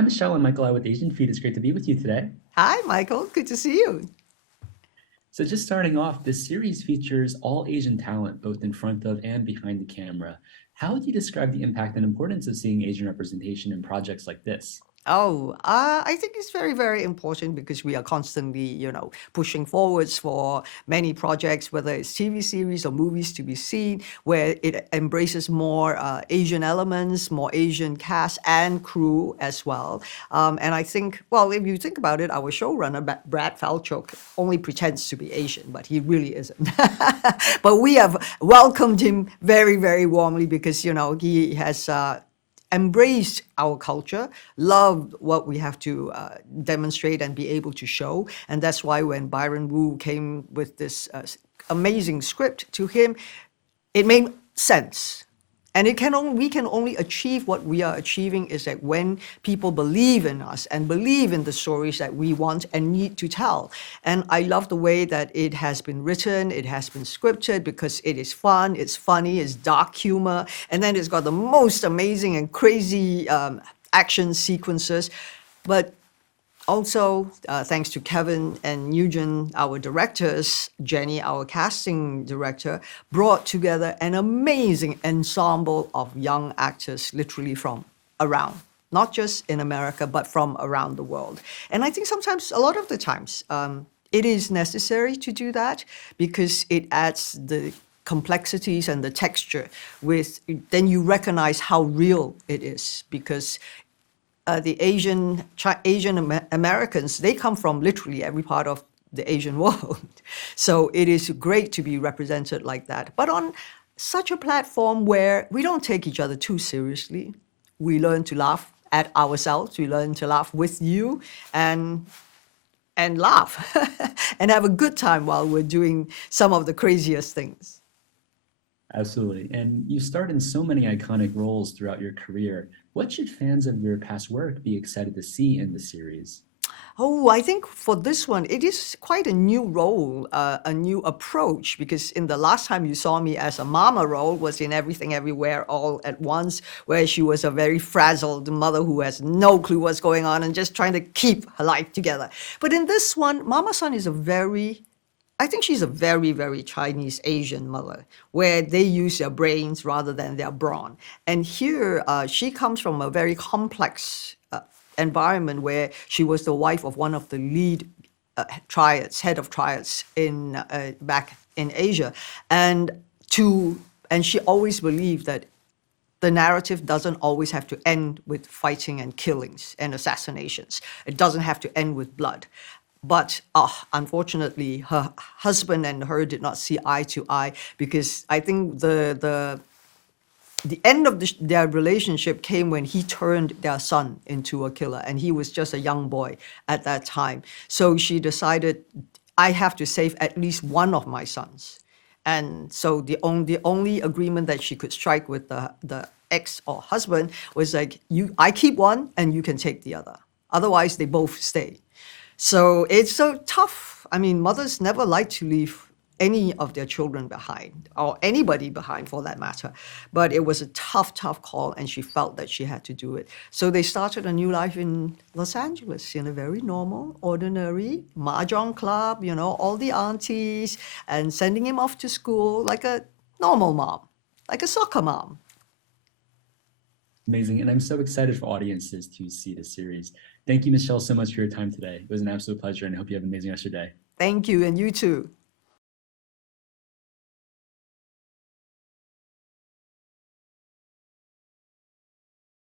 Hi, Michelle and Michael. I with Asian Feed. It's great to be with you today. Hi, Michael. Good to see you. So, just starting off, this series features all Asian talent, both in front of and behind the camera. How would you describe the impact and importance of seeing Asian representation in projects like this? I think it's very, very important because we are constantly, pushing forwards for many projects, whether it's TV series or movies to be seen, where it embraces more Asian elements, more Asian cast and crew as well. And I think, well, if you think about it, our showrunner, Brad Falchuk, only pretends to be Asian, but he really isn't. But we have welcomed him very, very warmly because, he has embraced our culture, loved what we have to demonstrate and be able to show. And that's why when Byron Wu came with this amazing script to him, it made sense. And we can only achieve what we are achieving is that when people believe in us and believe in the stories that we want and need to tell. And I love the way that it has been written, it has been scripted because it is fun, it's funny, it's dark humor, and then it's got the most amazing and crazy action sequences. But also, thanks to Kevin and Nugent, our directors, Jenny, our casting director, brought together an amazing ensemble of young actors, literally from around, not just in America, but from around the world. And I think sometimes, a lot of the times, it is necessary to do that because it adds the complexities and the texture with then you recognize how real it is because the Asian Americans, they come from literally every part of the Asian world. So it is great to be represented like that. But on such a platform where we don't take each other too seriously, we learn to laugh at ourselves, we learn to laugh with you and laugh and have a good time while we're doing some of the craziest things. Absolutely. And you starred in so many iconic roles throughout your career. What should fans of your past work be excited to see in the series? Oh, I think for this one, it is quite a new role, a new approach, because in the last time you saw me as a mama role was in Everything Everywhere All at Once, where she was a very frazzled mother who has no clue what's going on and just trying to keep her life together. But in this one, Mama San is I think she's a very, very Chinese Asian mother, where they use their brains rather than their brawn. And here, she comes from a very complex environment where she was the wife of one of the lead head of triads in back in Asia, and and she always believed that the narrative doesn't always have to end with fighting and killings and assassinations. It doesn't have to end with blood. But unfortunately, her husband and her did not see eye to eye because I think the end of their relationship came when he turned their son into a killer, and he was just a young boy at that time. So she decided, I have to save at least one of my sons. And so the only agreement that she could strike with the ex or husband was like, I keep one and you can take the other. Otherwise, they both stay. So it's so tough. I mean, mothers never like to leave any of their children behind, or anybody behind for that matter. But it was a tough, tough call, and she felt that she had to do it. So they started a new life in Los Angeles in a very normal, ordinary mahjong club, all the aunties, and sending him off to school like a normal mom, like a soccer mom. Amazing. And I'm so excited for audiences to see the series. Thank you, Michelle, so much for your time today. It was an absolute pleasure, and I hope you have an amazing rest of your day. Thank you, and you too.